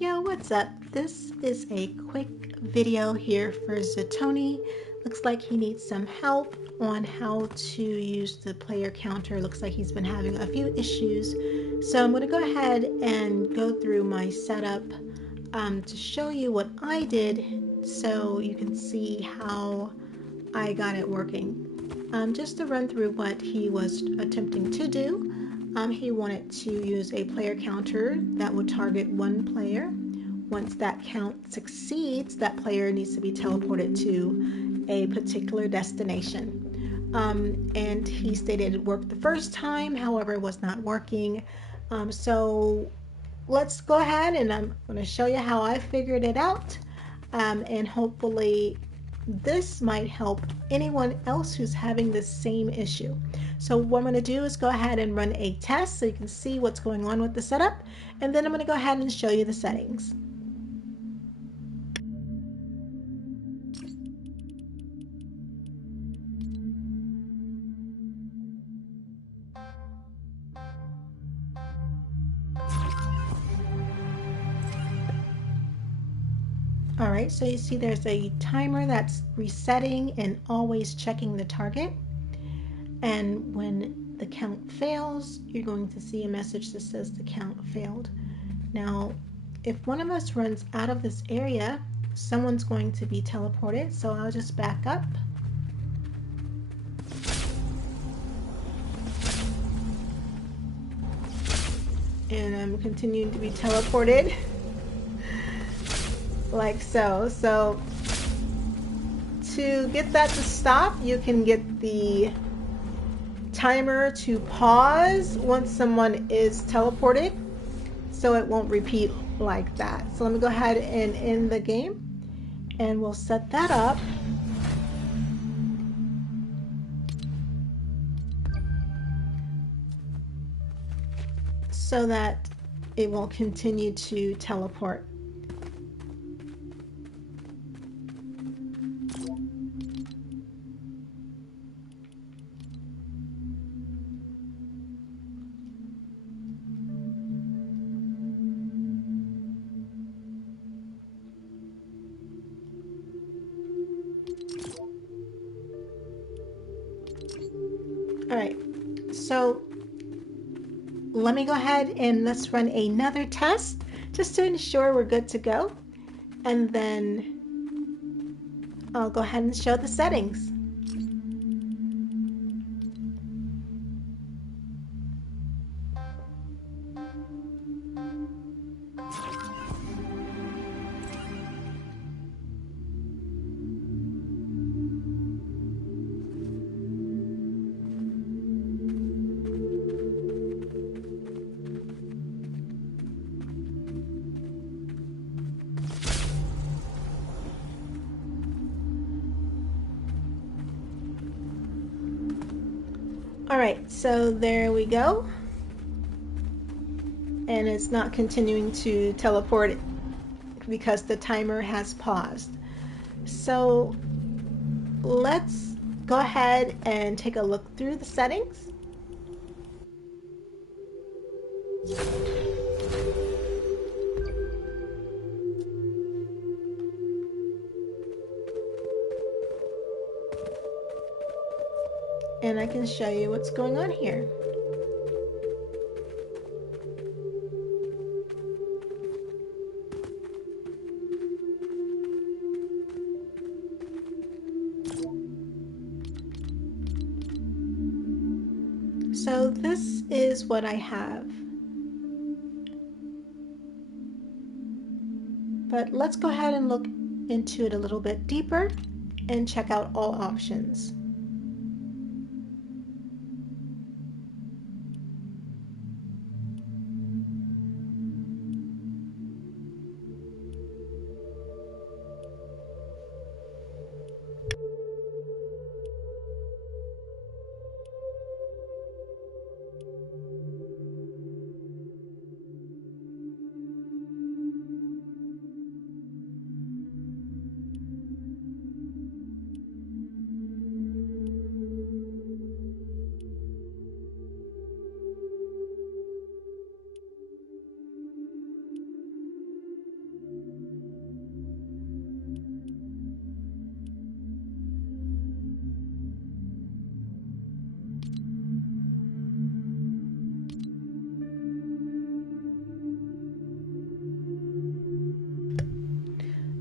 Yo, what's up? This is a quick video here for Zatoni. Looks like he needs some help on how to use the player counter. Looks like he's been having a few issues. So I'm going to go ahead and go through my setup to show you what I did so you can see how I got it working. Just to run through what he was attempting to do. He wanted to use a player counter that would target one player. Once that count succeeds, that player needs to be teleported to a particular destination. And he stated it worked the first time, however, it was not working. So let's go ahead and I'm going to show you how I figured it out. And hopefully this might help anyone else who's having the same issue. So what I'm going to do is go ahead and run a test so you can see what's going on with the setup, and then I'm going to go ahead and show you the settings. Alright, so you see there's a timer that's resetting and always checking the target. And when the count fails, you're going to see a message that says the count failed. Now, if one of us runs out of this area, someone's going to be teleported, so I'll just back up. And I'm continuing to be teleported like so. So to get that to stop, you can get the timer to pause once someone is teleported so it won't repeat like that. So let me go ahead and end the game and we'll set that up. So that it will continue to teleport. All right, so let me go ahead and let's run another test just to ensure we're good to go. And then I'll go ahead and show the settings. Alright, so there we go. And it's not continuing to teleport because the timer has paused. So let's go ahead and take a look through the settings. And I can show you what's going on here. So this is what I have. But let's go ahead and look into it a little bit deeper and check out all options.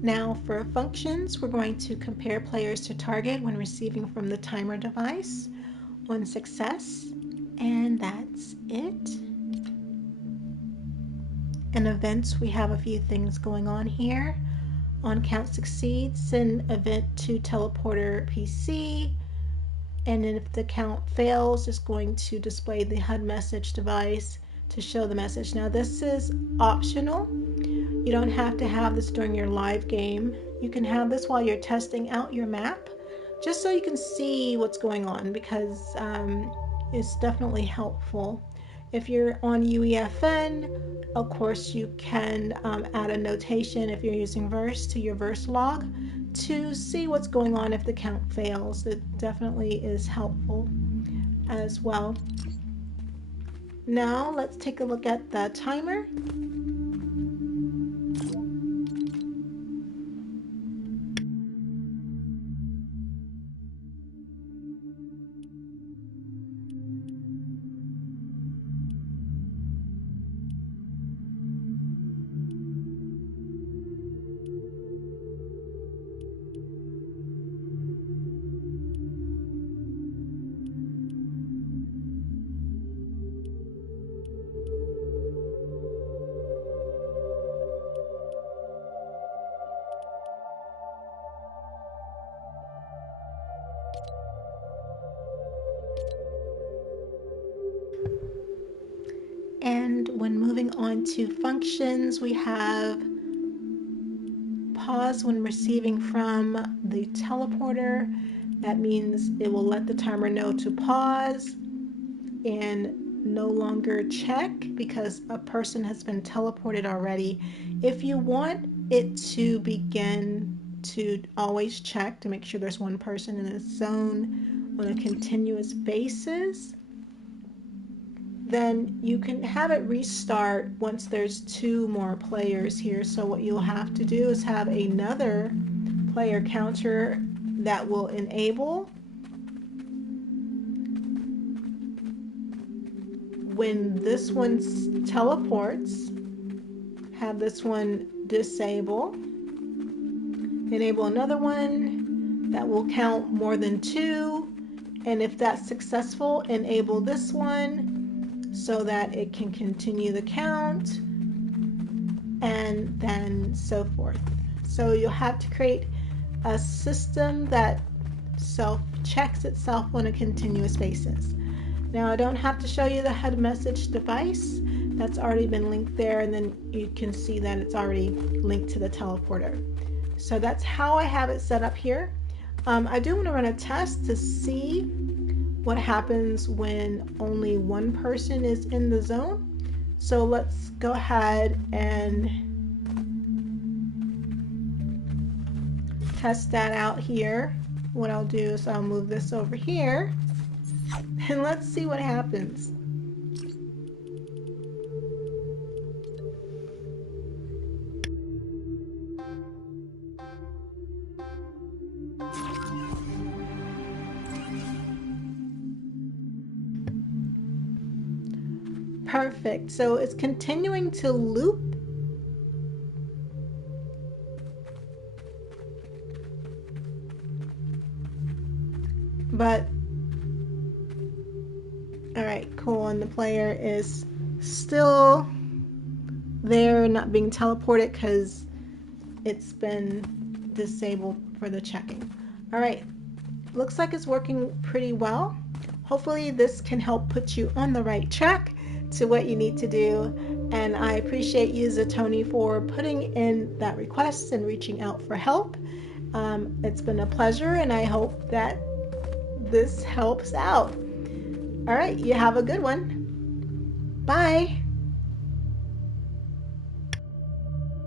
Now for functions, we're going to compare players to target when receiving from the timer device on success, and that's it. In events, we have a few things going on here. On count succeed, send event to teleporter PC, and then if the count fails, it's going to display the HUD message device to show the message. Now this is optional. You don't have to have this during your live game. You can have this while you're testing out your map, just so you can see what's going on, because it's definitely helpful. If you're on UEFN, of course you can add a notation if you're using verse to your verse log to see what's going on if the count fails. It definitely is helpful as well. Now let's take a look at the timer. And when moving on to functions, we have pause when receiving from the teleporter. That means it will let the timer know to pause and no longer check because a person has been teleported already. If you want it to begin to always check to make sure there's one person in a zone on a continuous basis, then you can have it restart once there's 2 more players here. So what you'll have to do is have another player counter that will enable when this one teleports. Have this one disable, enable another one that will count more than 2, and if that's successful, enable this one so that it can continue the count, and then so forth. So you'll have to create a system that self-checks itself on a continuous basis. Now I don't have to show you the HUD message device. That's already been linked there, and then you can see that it's already linked to the teleporter. So that's how I have it set up here. I do want to run a test to see what happens when only one person is in the zone. So let's go ahead and test that out here. What I'll do is I'll move this over here and let's see what happens. Perfect. So it's continuing to loop. But all right, cool. And the player is still there, not being teleported because it's been disabled for the checking. All right, looks like it's working pretty well. Hopefully this can help put you on the right track to what you need to do. And I appreciate you, Zatoni, for putting in that request and reaching out for help. It's been a pleasure, and I hope that this helps out. All right, you have a good one. Bye.